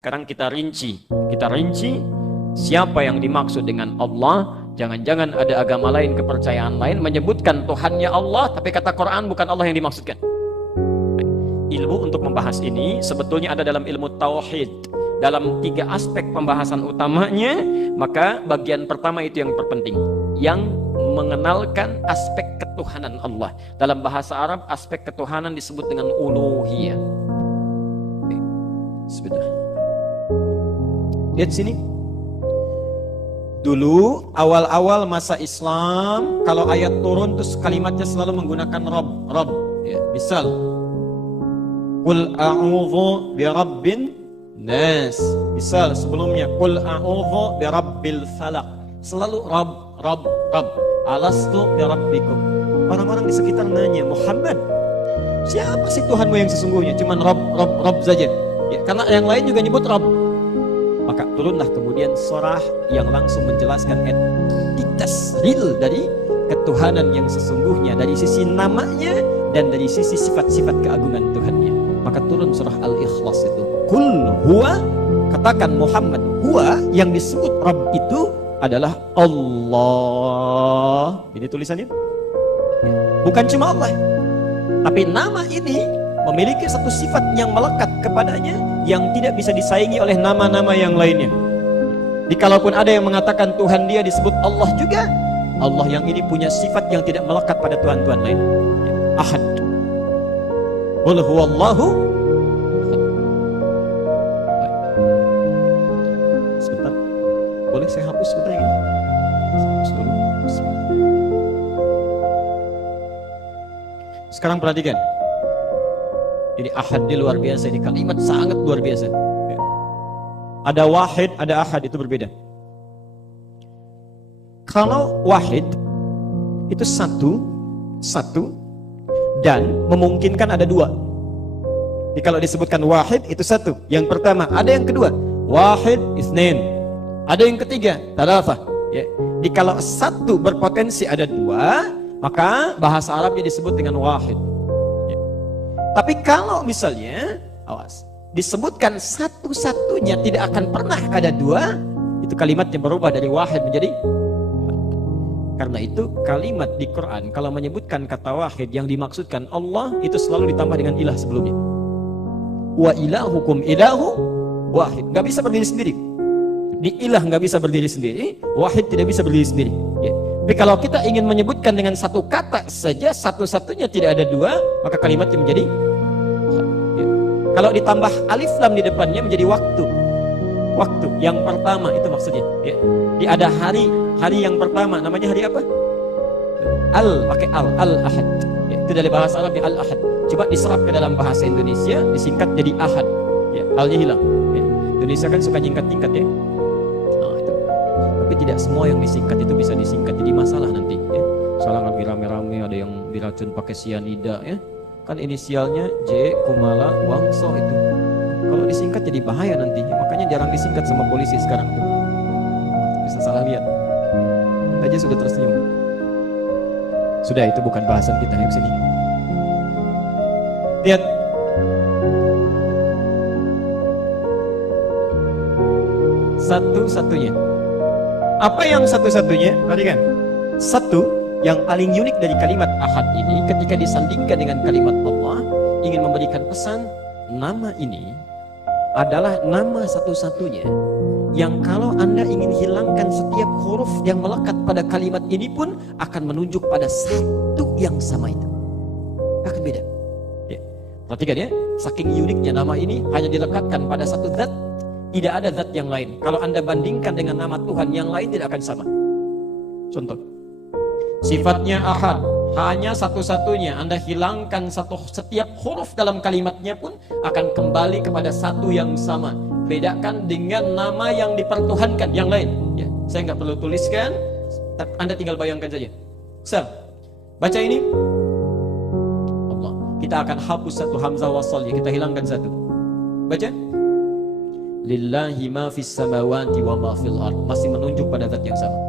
Sekarang kita rinci siapa yang dimaksud dengan Allah. Jangan-jangan ada agama lain, kepercayaan lain menyebutkan Tuhannya Allah, tapi kata Quran bukan Allah yang dimaksudkan. Ilmu untuk membahas ini sebetulnya ada dalam ilmu tauhid. Dalam 3 aspek pembahasan utamanya, maka bagian pertama itu yang terpenting, yang mengenalkan aspek ketuhanan Allah. Dalam bahasa Arab, aspek ketuhanan disebut dengan uluhiyah. Sebentar. Lihat sini. Dulu awal-awal masa Islam, kalau ayat turun terus kalimatnya selalu menggunakan Rabb. Ya, misal, Qul a'udzu birabbin nas. Misal sebelumnya, Qul a'udzu birabbil falaq. Selalu Rabb. Alastu birabbikum. Orang-orang di sekitar nanya, Muhammad, siapa sih Tuhanmu yang sesungguhnya? Cuman Rabb saja. Ya, karena yang lain juga nyebut Rabb. Maka turunlah kemudian surah yang langsung menjelaskan entitas real dari ketuhanan yang sesungguhnya, dari sisi namanya dan dari sisi sifat-sifat keagungan Tuhannya. Maka turun surah Al-Ikhlas itu. Qul huwa, katakan Muhammad, huwa yang disebut Rabb itu adalah Allah. Ini tulisannya. Bukan cuma Allah, tapi nama ini memiliki satu sifat yang melekat kepadanya yang tidak bisa disaingi oleh nama-nama yang lainnya. Jadi kalaupun ada yang mengatakan Tuhan dia disebut Allah juga, Allah yang ini punya sifat yang tidak melekat pada Tuhan-Tuhan lain. Ahad. Qul huwallahu ahad. Sebentar. Boleh saya hapus sebentar ini? Hapus dulu. Sekarang perhatikan. Jadi ahad ini luar biasa, ini kalimat sangat luar biasa. Ada wahid, ada ahad, itu berbeda. Kalau wahid itu satu dan memungkinkan ada 2. Jadi kalau disebutkan wahid itu satu, yang pertama. Ada yang kedua, wahid isnin. Ada yang ketiga, thalatha. Ya. Jadi kalau satu berpotensi ada 2, maka bahasa Arabnya disebut dengan wahid. Tapi kalau misalnya, awas, disebutkan satu-satunya tidak akan pernah ada 2, itu kalimatnya berubah dari wahid menjadi. Karena itu kalimat di Quran kalau menyebutkan kata wahid yang dimaksudkan Allah itu selalu ditambah dengan ilah sebelumnya. Wa ilahukum ilahu wahid. Gak bisa berdiri sendiri. Di ilah gak bisa berdiri sendiri, wahid tidak bisa berdiri sendiri. Ya. Tapi kalau kita ingin menyebutkan dengan satu kata saja, satu-satunya tidak ada 2, maka kalimatnya menjadi ya. Kalau ditambah alif lam di depannya menjadi waktu. Waktu yang pertama itu maksudnya. Ya. Jadi ada hari yang pertama, namanya hari apa? Pakai al-ahad. Ya, itu dari bahasa Arab ya, al-ahad. Coba diserap ke dalam bahasa Indonesia, disingkat jadi ahad. Ya, alnya hilang. Ya. Indonesia kan suka nyingkat-nyingkat ya. Tapi tidak semua yang disingkat itu bisa disingkat, jadi masalah nanti ya. Soalnya lagi rame-rame ada yang diracun pakai sianida ya. Kan inisialnya J, Kumala, Wangso itu. Kalau disingkat jadi bahaya nanti. Makanya jarang disingkat sama polisi sekarang tuh. Bisa salah lihat. Aja sudah tersenyum. Sudah, itu bukan bahasan kita yang sini. Lihat. Satu-satunya. Apa yang satu-satunya? Perhatikan. Satu yang paling unik dari kalimat ahad ini ketika disandingkan dengan kalimat Allah ingin memberikan pesan, nama ini adalah nama satu-satunya yang kalau Anda ingin hilangkan setiap huruf yang melekat pada kalimat ini pun akan menunjuk pada satu yang sama itu. Akan beda. Ya. Perhatikan ya, saking uniknya nama ini hanya dilekatkan pada satu zat. Tidak ada zat yang lain. Kalau Anda bandingkan dengan nama Tuhan yang lain tidak akan sama. Contoh. Sifatnya ahad. Hanya satu-satunya. Anda hilangkan setiap huruf dalam kalimatnya pun akan kembali kepada satu yang sama. Bedakan dengan nama yang dipertuhankan yang lain. Ya, saya nggak perlu tuliskan. Anda tinggal bayangkan saja. Baca ini. Allah. Kita akan hapus satu hamzah wasal. Ya, kita hilangkan satu. Baca. Lillahi ma fis samawati wa ma fil ard. Masih menunjuk pada zat yang sama.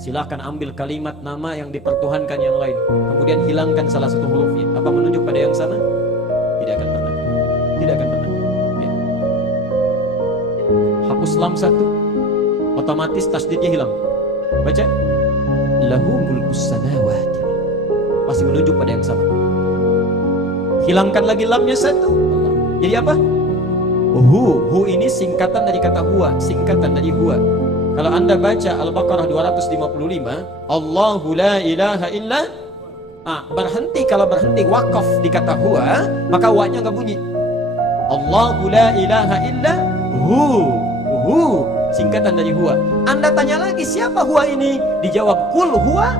Silakan ambil kalimat nama yang dipertuhankan yang lain, kemudian hilangkan salah satu hurufnya. Apa menunjuk pada yang sama? Tidak akan pernah. Tidak akan pernah. Ya. hapus lam satu, otomatis tasdidnya hilang. Baca, lahu mulkus samawati, masih menunjuk pada yang sama. Hilangkan lagi lamnya satu, jadi apa? Hu ini singkatan dari kata huwa, singkatan dari huwa. Kalau anda baca Al-Baqarah 255, Allahu la ilaha illa, berhenti, kalau berhenti wakaf di kata huwa, maka wa-nya nggak bunyi. Allahu la ilaha illa hu, singkatan dari huwa. Anda tanya lagi, siapa huwa ini? Dijawab, kul huwa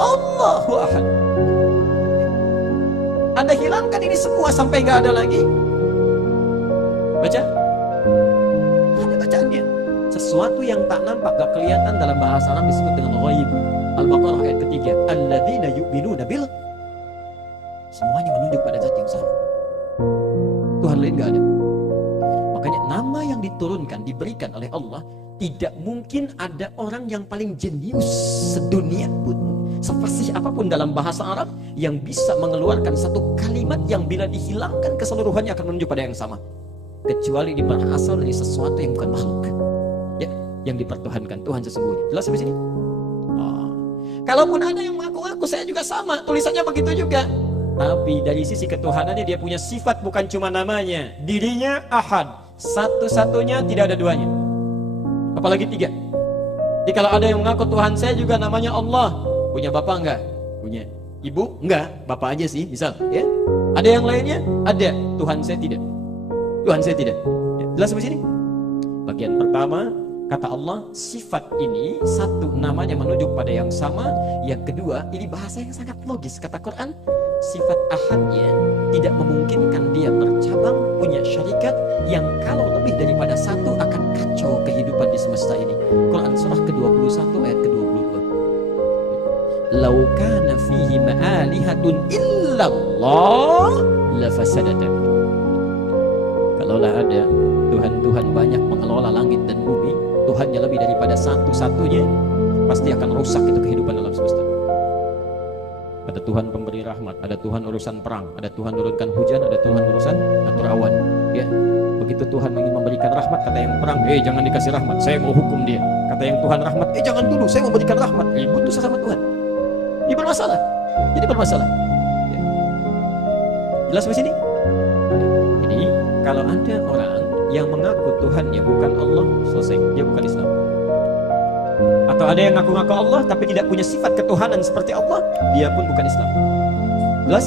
Allahu ahad. Anda hilangkan ini semua sampai nggak ada lagi. Baca, ada bacaannya. Sesuatu yang tak nampak, gak kelihatan, dalam bahasa Arab disebut dengan ghaib. Al-Baqarah ayat ketiga, alladzina yu'minuna bil, semuanya menunjuk pada zat yang sama. Tuhan lain gak ada. Makanya nama yang diturunkan, diberikan oleh Allah, tidak mungkin ada orang yang paling jenius sedunia pun, sepersih apapun dalam bahasa Arab, yang bisa mengeluarkan satu kalimat yang bila dihilangkan keseluruhannya akan menunjuk pada yang sama, kecuali dia berasal dari sesuatu yang bukan makhluk, ya, yang dipertuhankan, Tuhan sesungguhnya. Jelas sampai sini? Kalaupun ada yang mengaku-ngaku saya juga sama, tulisannya begitu juga, tapi dari sisi ketuhanannya dia punya sifat, bukan cuma namanya. Dirinya ahad, satu-satunya, tidak ada duanya, apalagi tiga. Jadi kalau ada yang mengaku Tuhan saya juga namanya Allah, punya bapak enggak? Punya. Ibu? Enggak, bapak aja sih, misal, ya. Ada yang lainnya? Ada. Tuhan saya tidak. Tuhan saya tidak. Ya, jelas sampai sini? Bagian pertama, kata Allah, sifat ini satu, namanya menunjuk pada yang sama. Yang kedua, ini bahasa yang sangat logis. Kata Quran, sifat ahadnya tidak memungkinkan dia bercabang, punya syarikat yang kalau lebih daripada satu akan kacau kehidupan di semesta ini. Quran surah ke-21 ayat ke-22. Lau kana fihi ma'alihatun illallah lafasadata. Kalaulah ada Tuhan-Tuhan banyak mengelola langit dan bumi, Tuhannya lebih daripada satu-satunya, pasti akan rusak itu kehidupan dalam semesta. Ada Tuhan pemberi rahmat, ada Tuhan urusan perang, ada Tuhan turunkan hujan, ada Tuhan urusan atur awan. Ya, begitu Tuhan ingin memberikan rahmat, kata yang perang, jangan dikasih rahmat, saya mau hukum dia. Kata yang Tuhan rahmat, jangan dulu, saya mau berikan rahmat. Ribut tuh sama Tuhan. Ini bermasalah. Jadi bermasalah. Ya. Jelas di sini? Jadi kalau ada orang yang mengaku Tuhannya bukan Allah, selesai, dia bukan Islam. Atau ada yang ngaku-ngaku Allah tapi tidak punya sifat ketuhanan seperti Allah, dia pun bukan Islam. Jelas?